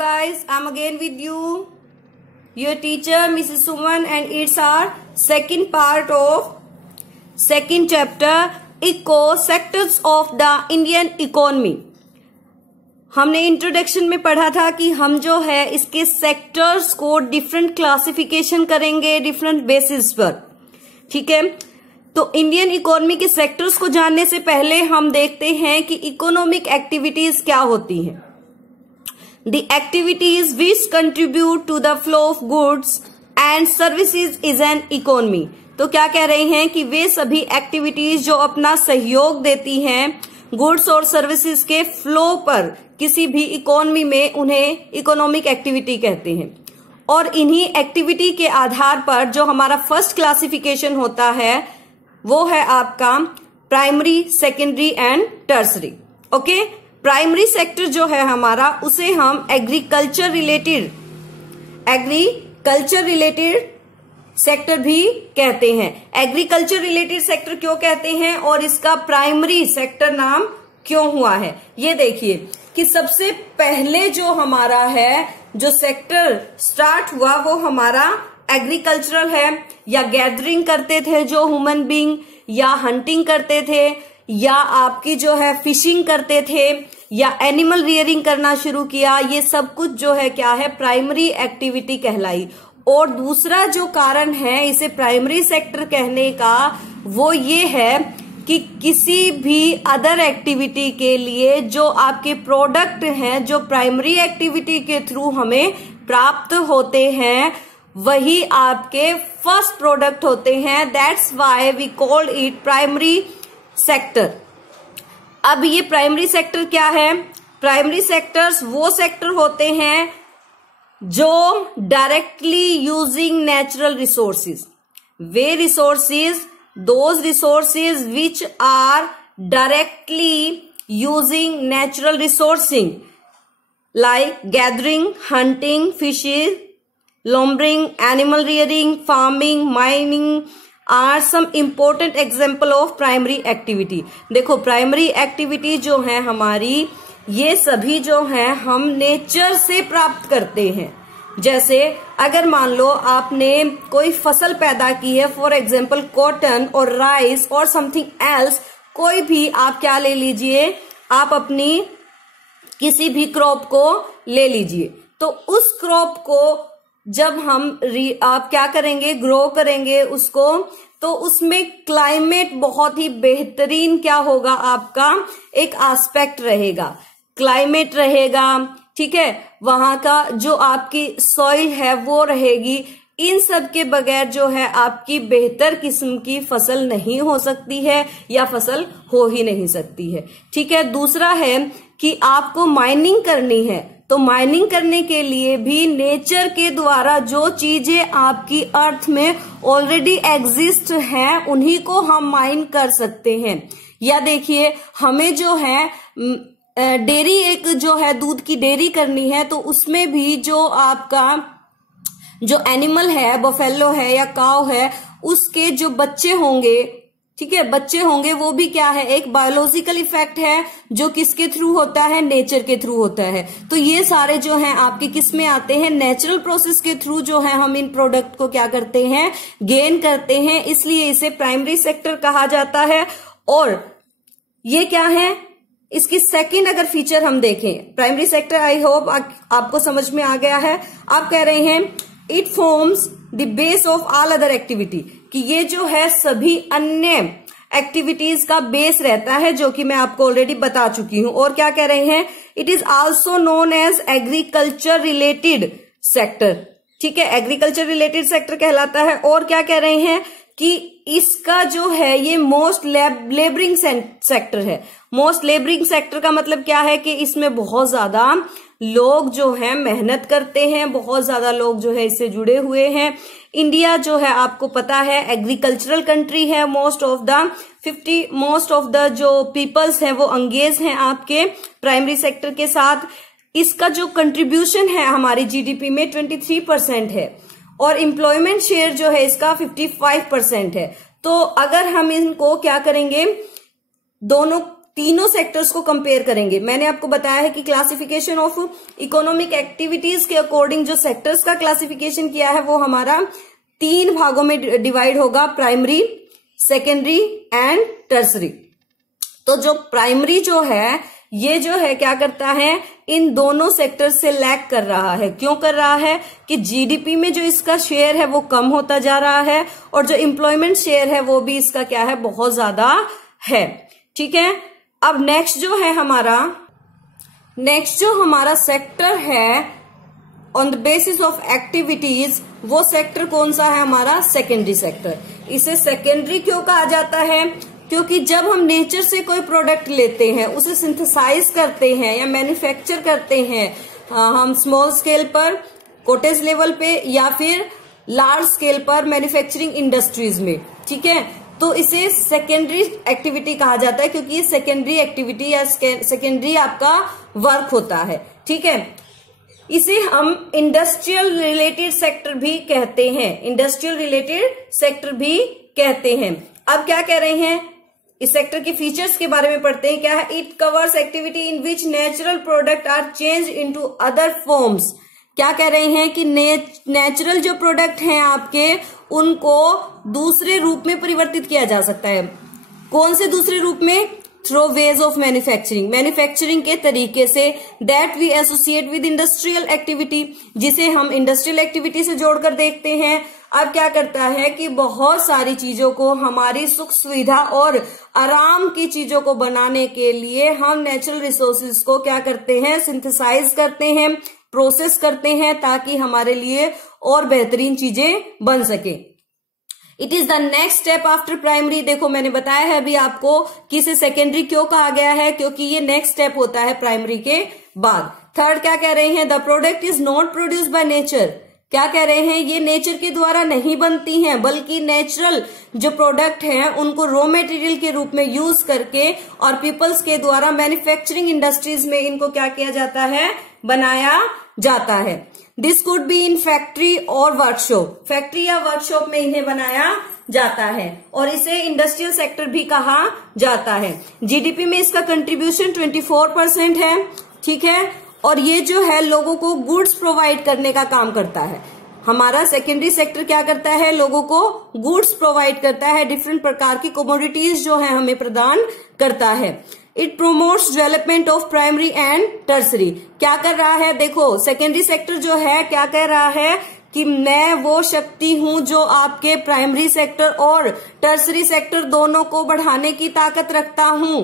guys, I'm again with you, your teacher Mrs. Suman, and it's our second part of second chapter, Eco Sectors of the Indian Economy. हमने introduction में पढ़ा था कि हम जो है इसके सेक्टर्स को डिफरेंट क्लासिफिकेशन करेंगे डिफरेंट बेसिस पर, ठीक है। तो इंडियन इकोनॉमी के सेक्टर्स को जानने से पहले हम देखते हैं कि इकोनॉमिक एक्टिविटीज क्या होती हैं। The activities which contribute to the flow of goods and services is an economy. तो क्या कह रहे हैं कि वे सभी एक्टिविटीज जो अपना सहयोग देती हैं गुड्स और सर्विसेज के फ्लो पर किसी भी इकोनॉमी में, उन्हें इकोनॉमिक एक्टिविटी कहते हैं। और इन्हीं एक्टिविटी के आधार पर जो हमारा फर्स्ट क्लासिफिकेशन होता है वो है आपका primary, secondary and tertiary. Okay, primary sector जो है हमारा उसे हम एग्रीकल्चर रिलेटेड सेक्टर भी कहते हैं। एग्रीकल्चर रिलेटेड सेक्टर क्यों कहते हैं और इसका प्राइमरी सेक्टर नाम क्यों हुआ है, ये देखिए कि सबसे पहले जो हमारा है जो सेक्टर स्टार्ट हुआ वो हमारा एग्रीकल्चरल है, या गैदरिंग करते थे जो ह्यूमन बीइंग, या हंटिंग करते थे, या आपकी जो है फिशिंग करते थे, या एनिमल रियरिंग करना शुरू किया। ये सब कुछ जो है क्या है, प्राइमरी एक्टिविटी कहलाई। और दूसरा जो कारण है इसे प्राइमरी सेक्टर कहने का वो ये है कि किसी भी अदर एक्टिविटी के लिए जो आपके प्रोडक्ट हैं जो प्राइमरी एक्टिविटी के थ्रू हमें प्राप्त होते हैं वही आपके फर्स्ट प्रोडक्ट होते हैं। That's why we called it primary sector. अब ये प्राइमरी सेक्टर क्या है? प्राइमरी सेक्टर्स वो सेक्टर होते हैं जो directly using natural resources, way resources, those resources which are directly using natural resourcing like gathering, hunting, fishing, lumbering, animal rearing, farming, mining are some important example of primary activity। देखो primary activity जो है हमारी ये सभी जो है हम nature से प्राप्त करते हैं। जैसे अगर मान लो आपने कोई फसल पैदा की है, फॉर एग्जाम्पल कॉटन और राइस और समथिंग एल्स, कोई भी आप क्या ले लीजिए, आप अपनी किसी भी क्रॉप को ले लीजिए। तो उस क्रॉप को जब हम आप क्या करेंगे, ग्रो करेंगे उसको, तो उसमें क्लाइमेट बहुत ही बेहतरीन क्या होगा, आपका एक एस्पेक्ट रहेगा, क्लाइमेट रहेगा, ठीक है। वहां का जो आपकी सॉइल है वो रहेगी। इन सब के बगैर जो है आपकी बेहतर किस्म की फसल नहीं हो सकती है या फसल हो ही नहीं सकती है, ठीक है। दूसरा है कि आपको माइनिंग करनी है, तो माइनिंग करने के लिए भी नेचर के द्वारा जो चीजें आपकी अर्थ में ऑलरेडी एग्जिस्ट हैं उन्हीं को हम माइन कर सकते हैं। या देखिए हमें जो है डेयरी, एक जो है दूध की डेयरी करनी है, तो उसमें भी जो आपका जो एनिमल है, बफेलो है या काव है, उसके जो बच्चे होंगे, ठीक है, बच्चे होंगे, वो भी क्या है, एक बायोलॉजिकल इफेक्ट है जो किसके थ्रू होता है, नेचर के थ्रू होता है। तो ये सारे जो हैं आपके किस में आते हैं, नेचुरल प्रोसेस के थ्रू जो है हम इन प्रोडक्ट को क्या करते हैं, गेन करते हैं, इसलिए इसे प्राइमरी सेक्टर कहा जाता है। और ये क्या है, इसकी सेकंड अगर फीचर हम देखें, प्राइमरी सेक्टर, आई होप आपको समझ में आ गया है। आप कह रहे हैं it forms the base of all other activity, कि ये जो है सभी अन्य एक्टिविटीज का बेस रहता है, जो कि मैं आपको ऑलरेडी बता चुकी हूं। और क्या कह रहे हैं, it is also known as agriculture related sector, ठीक है, एग्रीकल्चर रिलेटेड सेक्टर कहलाता है। और क्या कह रहे हैं कि इसका जो है ये मोस्ट लेबरिंग सेक्टर है। मोस्ट लेबरिंग सेक्टर का मतलब क्या है कि इसमें बहुत ज्यादा लोग जो है मेहनत करते हैं, बहुत ज्यादा लोग जो है इससे जुड़े हुए हैं। इंडिया जो है आपको पता है एग्रीकल्चरल कंट्री है। मोस्ट ऑफ द जो पीपल्स हैं वो अंगेज हैं आपके प्राइमरी सेक्टर के साथ। इसका जो कंट्रीब्यूशन है हमारी जीडीपी में 23% है, और एम्प्लॉयमेंट शेयर जो है इसका 55% है। तो अगर हम इनको क्या करेंगे, दोनों तीनों सेक्टर्स को कंपेयर करेंगे। मैंने आपको बताया है कि क्लासिफिकेशन ऑफ इकोनॉमिक एक्टिविटीज के अकॉर्डिंग जो सेक्टर्स का क्लासिफिकेशन किया है वो हमारा 3 भागों में डिवाइड होगा, प्राइमरी, सेकेंडरी एंड टर्सरी। तो जो प्राइमरी जो है ये जो है क्या करता है, इन दोनों सेक्टर से लैग कर रहा है। क्यों कर रहा है कि जीडीपी में जो इसका शेयर है वो कम होता जा रहा है और जो एम्प्लॉयमेंट शेयर है वो भी इसका क्या है, बहुत ज्यादा है। ठीक है, अब नेक्स्ट जो हमारा सेक्टर है on the basis of activities, वो सेक्टर कौन सा है हमारा, सेकेंडरी सेक्टर। इसे सेकेंडरी क्यों कहा जाता है, क्योंकि जब हम नेचर से कोई प्रोडक्ट लेते हैं, उसे सिंथेसाइज करते हैं या मैन्युफैक्चर करते हैं, हम स्मॉल स्केल पर, कॉटेज लेवल पे या फिर लार्ज स्केल पर मैन्युफैक्चरिंग इंडस्ट्रीज में, ठीक है, तो इसे सेकेंडरी एक्टिविटी कहा जाता है, क्योंकि ये सेकेंडरी एक्टिविटी या सेकेंडरी आपका वर्क होता है। ठीक है, इसे हम इंडस्ट्रियल रिलेटेड सेक्टर भी कहते हैं, इंडस्ट्रियल रिलेटेड सेक्टर भी कहते हैं। अब क्या कह रहे हैं, इस सेक्टर के फीचर्स के बारे में पढ़ते हैं। क्या है, it covers activity in which natural product are change into other forms. क्या कह रहे हैं कि नेचुरल जो प्रोडक्ट हैं आपके, उनको दूसरे रूप में परिवर्तित किया जा सकता है। कौन से दूसरे रूप में, थ्रू वेज ऑफ मैन्युफैक्चरिंग के तरीके से, that we associate with industrial activity, जिसे हम इंडस्ट्रियल एक्टिविटी से जोड़कर देखते हैं। अब क्या करता है कि बहुत सारी चीजों को, हमारी सुख सुविधा और आराम की चीजों को बनाने के लिए हम नेचुरल रिसोर्सेज को क्या करते हैं, सिंथेसाइज करते हैं, प्रोसेस करते हैं, ताकि हमारे लिए और बेहतरीन चीजें बन सके। It is the next step after primary. देखो मैंने बताया है अभी आपको कि इसे सेकेंडरी क्यों कहा गया है, क्योंकि ये नेक्स्ट स्टेप होता है प्राइमरी के बाद। थर्ड क्या कह रहे हैं, the product is not produced by nature. क्या कह रहे हैं, ये नेचर के द्वारा नहीं बनती हैं, बल्कि नेचुरल जो प्रोडक्ट हैं उनको रॉ मटेरियल के रूप में यूज करके और पीपल्स के द्वारा मैन्युफैक्चरिंग इंडस्ट्रीज में इनको क्या किया जाता है, बनाया जाता है। This could be in factory और वर्कशॉप, फैक्ट्री या वर्कशॉप में इन्हें बनाया जाता है और इसे इंडस्ट्रियल सेक्टर भी कहा जाता है। जीडीपी में इसका कंट्रीब्यूशन 24% है। ठीक है, और ये जो है लोगों को गुड्स प्रोवाइड करने का काम करता है। हमारा सेकेंडरी सेक्टर क्या करता है, लोगों को गुड्स प्रोवाइड करता है, डिफरेंट प्रकार की कमोडिटीज जो है हमें प्रदान करता है। It promotes development of primary and tertiary. क्या कर रहा है, देखो सेकेंडरी सेक्टर जो है क्या कह रहा है कि मैं वो शक्ति हूं जो आपके प्राइमरी सेक्टर और टर्सरी सेक्टर दोनों को बढ़ाने की ताकत रखता हूं।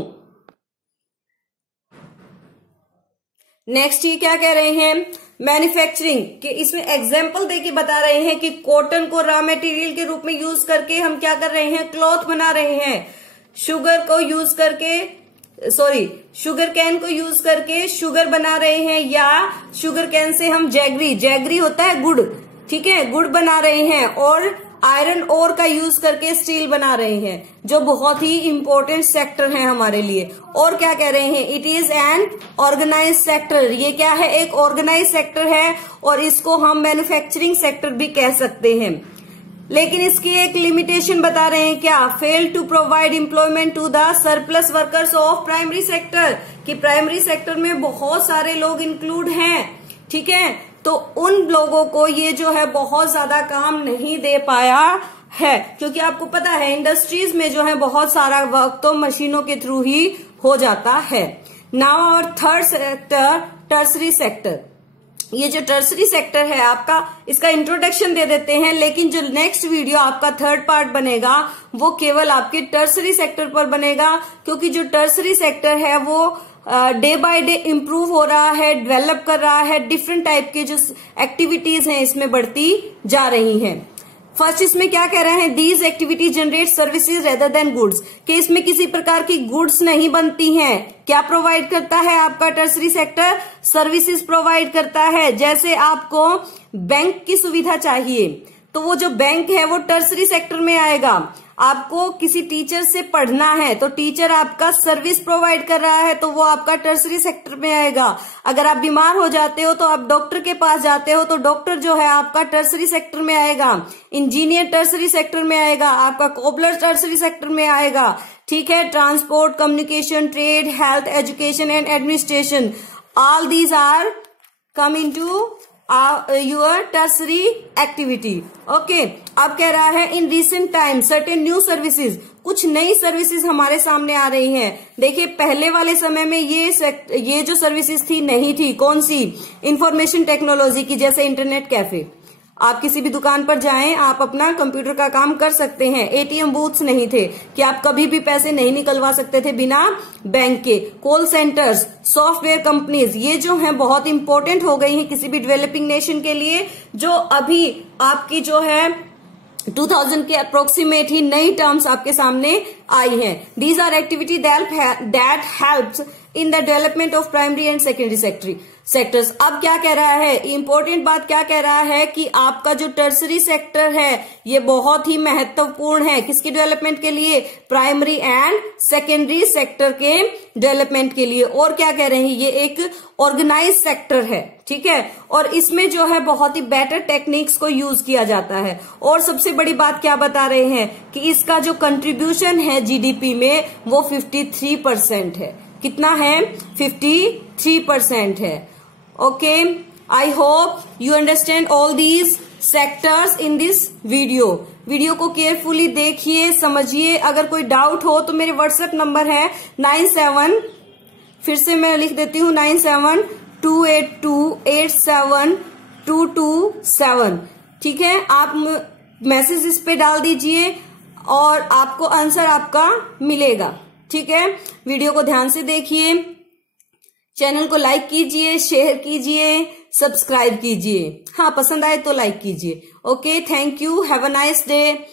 नेक्स्ट ये क्या कह रहे हैं, मैन्युफैक्चरिंग के इसमें एग्जाम्पल देके बता रहे हैं कि कॉटन को रॉ मटेरियल के रूप में यूज करके हम क्या कर रहे हैं, क्लॉथ बना रहे हैं। शुगर कैन को यूज करके शुगर बना रहे हैं, या शुगर कैन से हम जैगरी होता है गुड़, ठीक है, गुड़ बना रहे हैं, और आयरन ओर का यूज करके स्टील बना रहे हैं, जो बहुत ही इंपॉर्टेंट सेक्टर है हमारे लिए। और क्या कह रहे हैं, it is an organise sector. ये क्या है, एक ऑर्गेनाइज सेक्टर है और इसको हम मैन्युफैक्चरिंग सेक्टर भी कह सकते हैं। लेकिन इसकी एक लिमिटेशन बता रहे हैं, क्या, fail to provide employment to the surplus workers of primary sector, कि प्राइमरी सेक्टर में बहुत सारे लोग इंक्लूड हैं। ठीक है, तो उन लोगों को ये जो है बहुत ज्यादा काम नहीं दे पाया है, क्योंकि आपको पता है इंडस्ट्रीज में जो है बहुत सारा वर्क तो मशीनों के थ्रू ही हो जाता है। नाउ और थर्ड सेक्टर, टर्सरी सेक्टर। ये जो टर्सरी सेक्टर है आपका, इसका इंट्रोडक्शन दे देते हैं, लेकिन जो नेक्स्ट वीडियो आपका थर्ड पार्ट बनेगा वो केवल आपके टर्सरी सेक्टर पर बनेगा, क्योंकि जो टर्सरी सेक्टर है वो डे बाय डे इम्प्रूव हो रहा है, डेवलप कर रहा है, डिफरेंट टाइप के जो एक्टिविटीज हैं इसमें बढ़ती जा रही हैं। फर्स्ट इसमें क्या कह रहे हैं, these activities generate services rather than goods, कि इसमें किसी प्रकार की गुड्स नहीं बनती हैं। क्या प्रोवाइड करता है आपका टर्सरी सेक्टर, सर्विसेज प्रोवाइड करता है। जैसे आपको बैंक की सुविधा चाहिए तो वो जो बैंक है वो टर्सरी सेक्टर में आएगा। आपको किसी टीचर से पढ़ना है तो टीचर आपका सर्विस प्रोवाइड कर रहा है तो वो आपका टर्सरी सेक्टर में आएगा। अगर आप बीमार हो जाते हो तो आप डॉक्टर के पास जाते हो तो डॉक्टर जो है आपका टर्सरी सेक्टर में आएगा। इंजीनियर टर्सरी सेक्टर में आएगा, आपका कोबलर टर्सरी सेक्टर में आएगा। ठीक है, transport, communication, trade, health, education and administration, all these are come into your tertiary activity. Okay, अब कह रहा है in recent time certain new services, कुछ नई सर्विसेज हमारे सामने आ रही हैं। देखिए पहले वाले समय में ये जो सर्विसेज थी नहीं थी। कौन सी? इंफॉर्मेशन टेक्नोलॉजी की, जैसे इंटरनेट कैफे। आप किसी भी दुकान पर जाएं, आप अपना कंप्यूटर का काम कर सकते हैं। एटीएम बूथ्स नहीं थे कि आप कभी भी पैसे नहीं निकलवा सकते थे बिना बैंक के। कॉल सेंटर्स, सॉफ्टवेयर कंपनीज, ये जो हैं बहुत इंपॉर्टेंट हो गई हैं किसी भी डेवलपिंग नेशन के लिए, जो अभी आपकी जो है 2000 के अप्रोक्सीमेट ही नई टर्म्स आपके सामने आई हैं। These are activity that helps in the development of primary and secondary sectors. अब क्या कह रहा है, इंपॉर्टेंट बात क्या कह रहा है कि आपका जो टर्सरी सेक्टर है ये बहुत ही महत्वपूर्ण है। किसकी डेवलपमेंट के लिए? प्राइमरी एंड सेकेंडरी सेक्टर के डेवलपमेंट के लिए। और क्या कह रहे हैं, ये एक ऑर्गेनाइज सेक्टर है। ठीक है, और इसमें जो है बहुत ही बेटर टेक्निक्स को यूज किया जाता है। और सबसे बड़ी बात क्या बता रहे हैं कि इसका जो कंट्रीब्यूशन है जीडीपी में वो 53% है। कितना है? 53% है। Okay, I hope you understand all these sectors in this video को केयरफुली देखिए, समझिए। अगर कोई डाउट हो तो मेरे व्हाट्सएप नंबर है 97, फिर से मैं लिख देती हूँ 9728287227। ठीक है, आप मैसेज इस पे डाल दीजिए और आपको आंसर आपका मिलेगा। ठीक है, वीडियो को ध्यान से देखिए, चैनल को लाइक कीजिए, शेयर कीजिए, सब्सक्राइब कीजिए। हाँ, पसंद आए तो लाइक कीजिए। Okay, thank you, have a nice day.